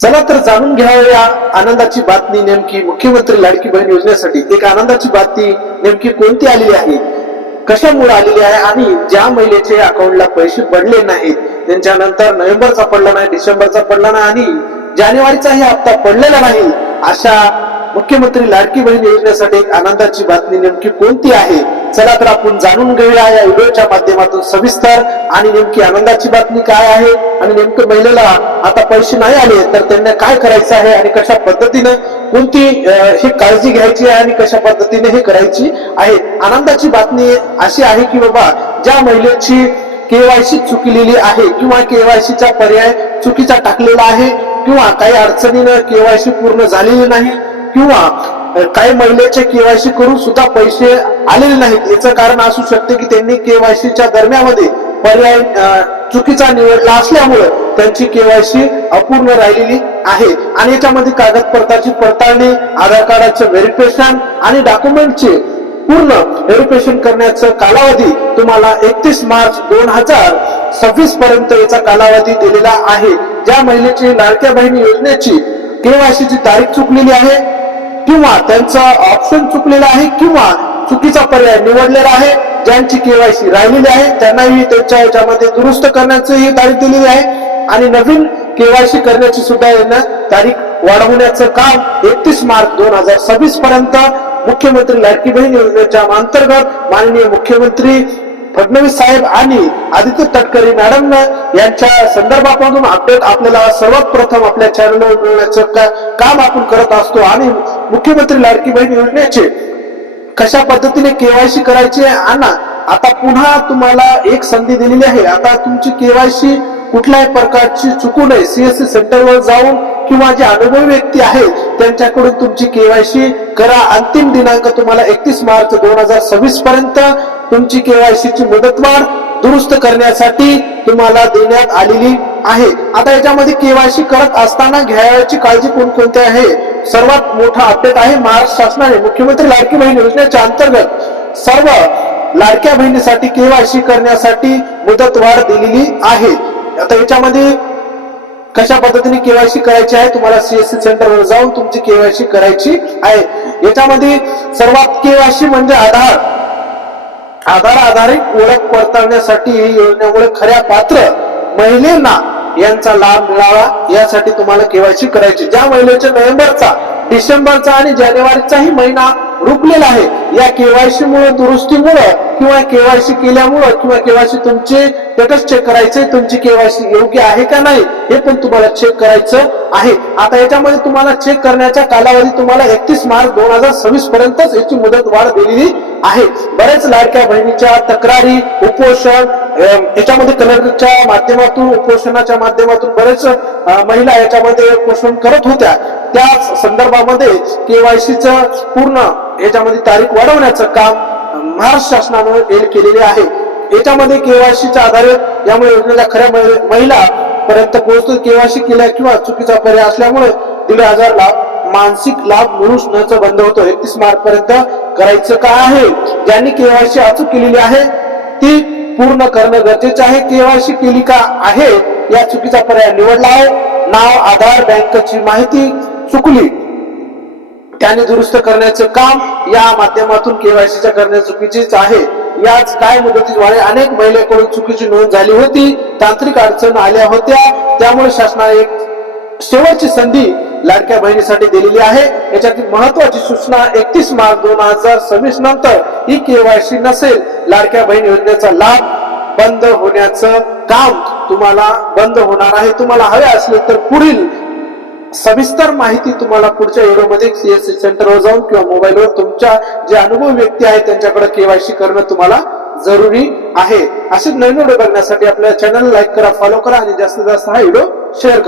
चला तर जाणून घ्यावया आनंदाची बातमी नेमकी मुख्यमंत्री लाडकी बहीण योजनेसाठी. एक आनंदाची बातमी नेमकी कोणती आलेली आहे? कशामुळे आलेली आहे आणि ज्या महिलेचे अकाउंटला पैसे पडले नाहीत त्यांच्यानंतर नोव्हेंबरचा पडला नाही डिसेंबरचा पडला नाही आणि जानेवारीचाही हप्ता पडलेला नाही अशा मुख्यमंत्री लाडकी बहीण योजनेसाठी एक आनंदाची बातमी नेमकी कोणती आहे? चला तर आपण जाणून घेऊया या व्हिडिओच्या माध्यमातून सविस्तर आणि नेमकी आनंदाची बातमी काय आहे? आणि नेमकं महिलेला आता पैसे नाही आले तर त्यांना काय करायचं आहे आणि कशा पद्धतीनं कोणती ही काळजी घ्यायची आहे आणि कशा पद्धतीने हे करायची आहे? आनंदाची बातमी अशी आहे की बाबा ज्या महिलेची केवायसी चुकलेली आहे किंवा केवायसीचा पर्याय चुकीचा टाकलेला आहे किंवा काही अडचणीनं केवायसी पूर्ण झालेली नाही किंवा काही महिलेचे केवायसी करून सुद्धा पैसे आलेले नाहीत याचं कारण असू शकते की त्यांनी केवायसीच्या दरम्यामध्ये पर्याय चुकीचा निवडला असल्यामुळे त्यांची केवायसी अपूर्ण राहिलेली आहे. आणि याच्यामध्ये कागदपत्राची पडताळणी आधार कार्डाचे व्हेरिफिकेशन आणि डॉक्युमेंटचे पूर्ण व्हेरिफिकेशन करण्याचा कालावधी तुम्हाला एकतीस मार्च दोन हजार सव्वीस पर्यंत याचा कालावधी दिलेला आहे. ज्या महिलेची लाडक्या बहिणी योजनेची केवायसीची तारीख चुकलेली आहे किंवा त्यांचा ऑप्शन चुकलेला आहे किंवा चुकीचा पर्याय निवडलेला आहे ज्यांची केवायसी राहिलेली आहे त्यांनाही त्यांच्या याच्यामध्ये दुरुस्त करण्याची तारीख दिलेली आहे. आणि नवीन केवायसी करण्याची सुद्धा यांना तारीख वाढवण्याचं काम एकतीस मार्च दोन हजार सव्वीस पर्यंत मुख्यमंत्री लाडकी बहीण योजनेच्या अंतर्गत माननीय मुख्यमंत्री फडणवीस साहेब आणि आदित्य तटकरे मॅडम यांच्या संदर्भामधून अपडेट आपल्याला सर्वात प्रथम आपल्या चॅनलवर मिळण्याचं काम आपण करत असतो. आणि मुख्यमंत्री लाडकी बहीण योजनेचे कशा पद्धतीने केवायसी करायची आहे? आता पुन्हा तुम्हाला एक संधी दिलेली आहे. आता तुमची केवायसी कुठल्याही प्रकारची चुकू नये. सीएससी सेंटरवर जाऊन किंवा जे अनुभवी व्यक्ती आहेत त्यांच्याकडून तुमची केवायसी करा. अंतिम दिनांक तुम्हाला एकतीस मार्च दोन हजार सव्वीस पर्यंत तुमची केवायसीची मुदतवाढ दुरुस्त करण्यासाठी तुम्हाला देण्यात आलेली आहे. आता याच्यामध्ये केवायसी करत असताना घ्यायची काळजी कोणकोणती आहे? सर्वात मोठा अपडेट आहे महाराष्ट्र शासनाने. मुख्यमंत्री लाडकी बहीण योजनेच्या अंतर्गत सर्व लाडक्या बहिणीसाठी केवायसी करण्यासाठी मुदतवाढ दिलेली आहे. आता याच्यामध्ये कशा पद्धतीने केवायसी करायची आहे तुम्हाला सीएससी सेंटरवर जाऊन तुमची केवायसी करायची आहे. याच्यामध्ये सर्वात केवायसी म्हणजे आधार. आधार आधारित ओळख पडताळण्यासाठी ही योजनेमुळे खऱ्या पात्र महिलांना यांचा लाभ मिळावा यासाठी तुम्हाला केवायसी करायची. ज्या महिन्याच्या नोव्हेंबरचा डिसेंबरचा आणि जानेवारीचाही महिना रुकलेला आहे या केवायसी मुळे दुरुस्तीमुळे किंवा केवायसी केल्यामुळं किंवा केवायसी तुमचे स्टेटस चेक करायचे तुमची केवायसी योग्य आहे का नाही हे पण तुम्हाला चेक करायचं आहे. आता याच्यामध्ये तुम्हाला चेक करण्याचा कालावधी तुम्हाला एकतीस मार्च दोन हजार सव्वीस पर्यंतच याची मुदत वाढ दिलेली आहे बरेच लाडक्या बहिणीच्या तक्रारी उपोषण याच्यामध्ये कलरच्या माध्यमातून उपोषणाच्या माध्यमातून बरेच महिला याच्यामध्ये उपोषण करत होत्या. त्याच संदर्भामध्ये केवायसीचं पूर्ण याच्यामध्ये तारीख वाढवण्याचं काम महाराष्ट्र शासनानं केलेले आहे. याच्यामध्ये केवायसीच्या आधारे यामुळे योजनेच्या खऱ्या महिला पर्यंत पोहोचतो केवायसी केल्या किंवा चुकीचा पर्याय असल्यामुळे दीड हजार लाभ मानसिक लाभ मिळू नचं बंद होतो. एकतीस मार्च पर्यंत करायचं का आहे? ज्यांनी केवायसी अचूक केलेली आहे ती पूर्ण करणं गरजेचं आहे. केवायसी केली का आहे या चुकीचा पर्याय निवडला आहे. नाव आधार बँकची माहिती चुकली. त्याने दुरुस्त करण्याचं काम या माध्यमातून केवायसीच्या करणे चुकीचीच आहे. याच काय मुदतीद्वारे अनेक महिलेकडून चुकीची नोंद झाली होती. तांत्रिक अडचण आल्या होत्या. त्यामुळे शासनाने एक शेवटची संधी लाडक्या बहिणीसाठी दिलेली आहे. याच्यातील महत्वाची सूचना एकतीस मार्च दोन हजार सव्वीस नंतर ही केवायसी नसेल. लाडक्या बहीण योजनेचा लाभ बंद होण्याचं काम तुम्हाला बंद होणार आहे. तुम्हाला हवे असले तर पुढील सविस्तर माहिती तुम्हाला पुढच्या व्हिडिओमध्ये सीएससी सेंटरवर जाऊन किंवा मोबाईलवर तुमच्या जे अनुभव व्यक्ती आहेत त्यांच्याकडे केवायसी करणं तुम्हाला जरुरी आहे. असे नवीन व्हिडिओ बघण्यासाठी आपल्या चॅनल लाईक करा फॉलो करा आणि जास्तीत जास्त हा व्हिडिओ शेअर करा.